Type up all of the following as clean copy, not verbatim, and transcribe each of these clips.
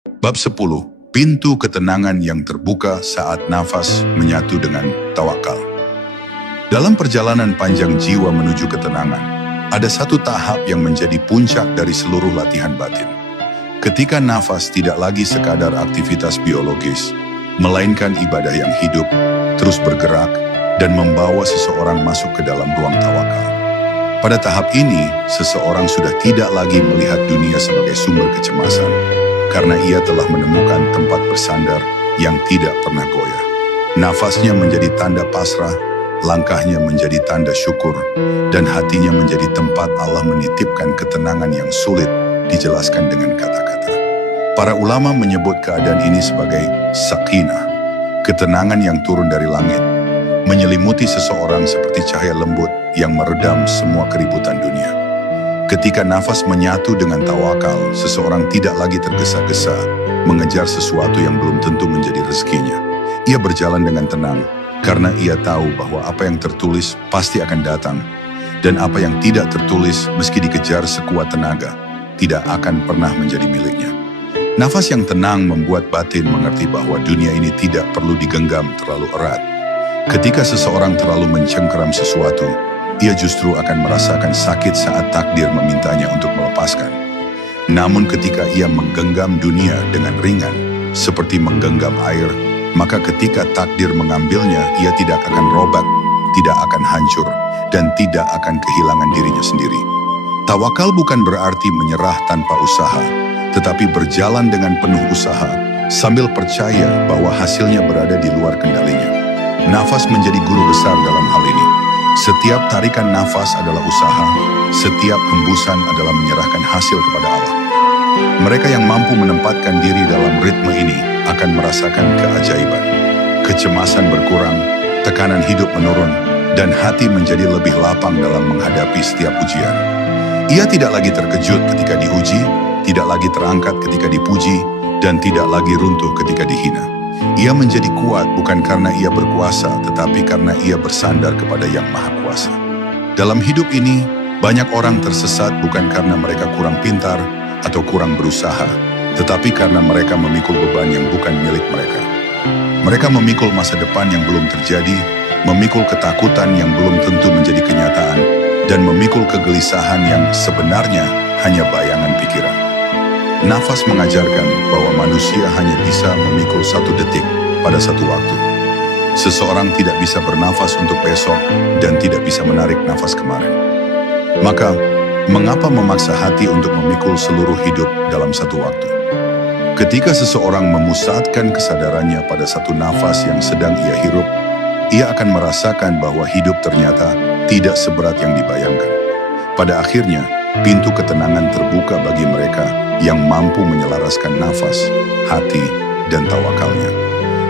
Bab 10. Pintu ketenangan yang terbuka saat nafas menyatu dengan tawakal. Dalam perjalanan panjang jiwa menuju ketenangan, ada satu tahap yang menjadi puncak dari seluruh latihan batin. Ketika nafas tidak lagi sekadar aktivitas biologis, melainkan ibadah yang hidup, terus bergerak, dan membawa seseorang masuk ke dalam ruang tawakal. Pada tahap ini, seseorang sudah tidak lagi melihat dunia sebagai sumber kecemasan, karena ia telah menemukan tempat bersandar yang tidak pernah goyah. Nafasnya menjadi tanda pasrah, langkahnya menjadi tanda syukur, dan hatinya menjadi tempat Allah menitipkan ketenangan yang sulit dijelaskan dengan kata-kata. Para ulama menyebut keadaan ini sebagai sakinah, ketenangan yang turun dari langit, menyelimuti seseorang seperti cahaya lembut yang meredam semua keributan dunia. Ketika nafas menyatu dengan tawakal, seseorang tidak lagi tergesa-gesa mengejar sesuatu yang belum tentu menjadi rezekinya. Ia berjalan dengan tenang, karena ia tahu bahwa apa yang tertulis pasti akan datang, dan apa yang tidak tertulis meski dikejar sekuat tenaga, tidak akan pernah menjadi miliknya. Nafas yang tenang membuat batin mengerti bahwa dunia ini tidak perlu digenggam terlalu erat. Ketika seseorang terlalu mencengkeram sesuatu, ia justru akan merasakan sakit saat takdir memintanya untuk melepaskan. Namun ketika ia menggenggam dunia dengan ringan, seperti menggenggam air, maka ketika takdir mengambilnya, ia tidak akan robek, tidak akan hancur, dan tidak akan kehilangan dirinya sendiri. Tawakal bukan berarti menyerah tanpa usaha, tetapi berjalan dengan penuh usaha, sambil percaya bahwa hasilnya berada di luar kendalinya. Nafas menjadi guru besar dalam hal ini. Setiap tarikan nafas adalah usaha, setiap hembusan adalah menyerahkan hasil kepada Allah. Mereka yang mampu menempatkan diri dalam ritme ini akan merasakan keajaiban. Kecemasan berkurang, tekanan hidup menurun, dan hati menjadi lebih lapang dalam menghadapi setiap ujian. Ia tidak lagi terkejut ketika diuji, tidak lagi terangkat ketika dipuji, dan tidak lagi runtuh ketika dihina. Ia menjadi kuat bukan karena ia berkuasa, tetapi karena ia bersandar kepada Yang Maha Kuasa. Dalam hidup ini, banyak orang tersesat bukan karena mereka kurang pintar atau kurang berusaha, tetapi karena mereka memikul beban yang bukan milik mereka. Mereka memikul masa depan yang belum terjadi, memikul ketakutan yang belum tentu menjadi kenyataan, dan memikul kegelisahan yang sebenarnya hanya bayangan pikiran. Nafas mengajarkan bahwa manusia hanya bisa memikul 1 detik pada satu waktu. Seseorang tidak bisa bernafas untuk besok dan tidak bisa menarik nafas kemarin. Maka, mengapa memaksa hati untuk memikul seluruh hidup dalam satu waktu? Ketika seseorang memusatkan kesadarannya pada satu nafas yang sedang ia hirup, ia akan merasakan bahwa hidup ternyata tidak seberat yang dibayangkan. Pada akhirnya, pintu ketenangan terbuka bagi mereka yang mampu menyelaraskan nafas, hati, dan tawakalnya.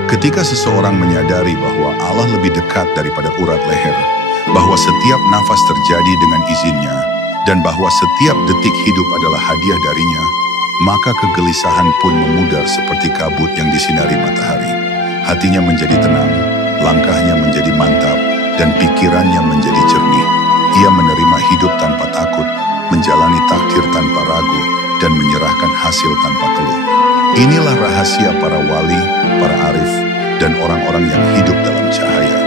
Ketika seseorang menyadari bahwa Allah lebih dekat daripada urat leher, bahwa setiap nafas terjadi dengan izinnya, dan bahwa setiap detik hidup adalah hadiah darinya, maka kegelisahan pun memudar seperti kabut yang disinari matahari. Hatinya menjadi tenang, langkahnya menjadi mantap, dan pikirannya menjadi jernih. Ia menerima hidup tanpa takut, menjalani takdir tanpa ragu, dan menyerahkan hasil tanpa keluh. Inilah rahasia para wali, para arif, dan orang-orang yang hidup dalam cahaya.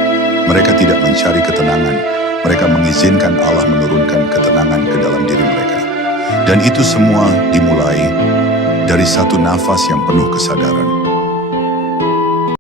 Mereka tidak mencari ketenangan, mereka mengizinkan Allah menurunkan ketenangan ke dalam diri mereka. Dan itu semua dimulai dari satu nafas yang penuh kesadaran.